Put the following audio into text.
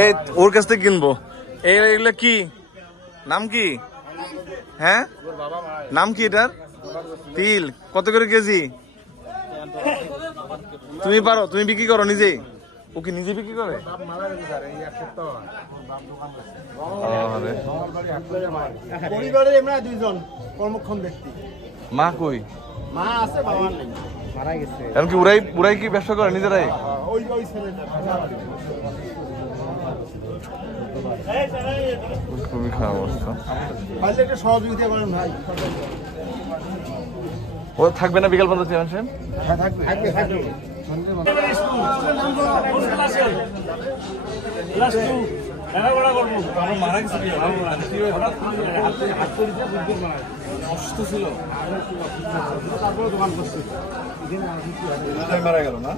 এই ওর কাছ থেকে কিনবো। এইগুলো কি নাম কি? হ্যাঁ নাম কি এটার? তিল। কত করে কেজি? তুমি পারো, তুমি বিক্রি করো নিজে? ও কি নিজে বিক্রি করে? পরিবারে আমরা দুইজন কর্মক্ষম ব্যক্তি। মা কই? মা আছে, বাবা নেই, মারা গেছে। এমনকি উড়াই কি ব্যবসা করে নিজেরাই? ওই ছেলেটা খুবই খারাপ অবস্থা। ভাইলে একটা সহযোগিতা করেন ভাই। ও থাকবে না বিকাল পর্যন্ত চেয়ারম্যান সাহেব? হ্যাঁ থাকবে থাকবে। অসুস্থ ছিল, তারপরে দোকান করছি, মারা গেল না?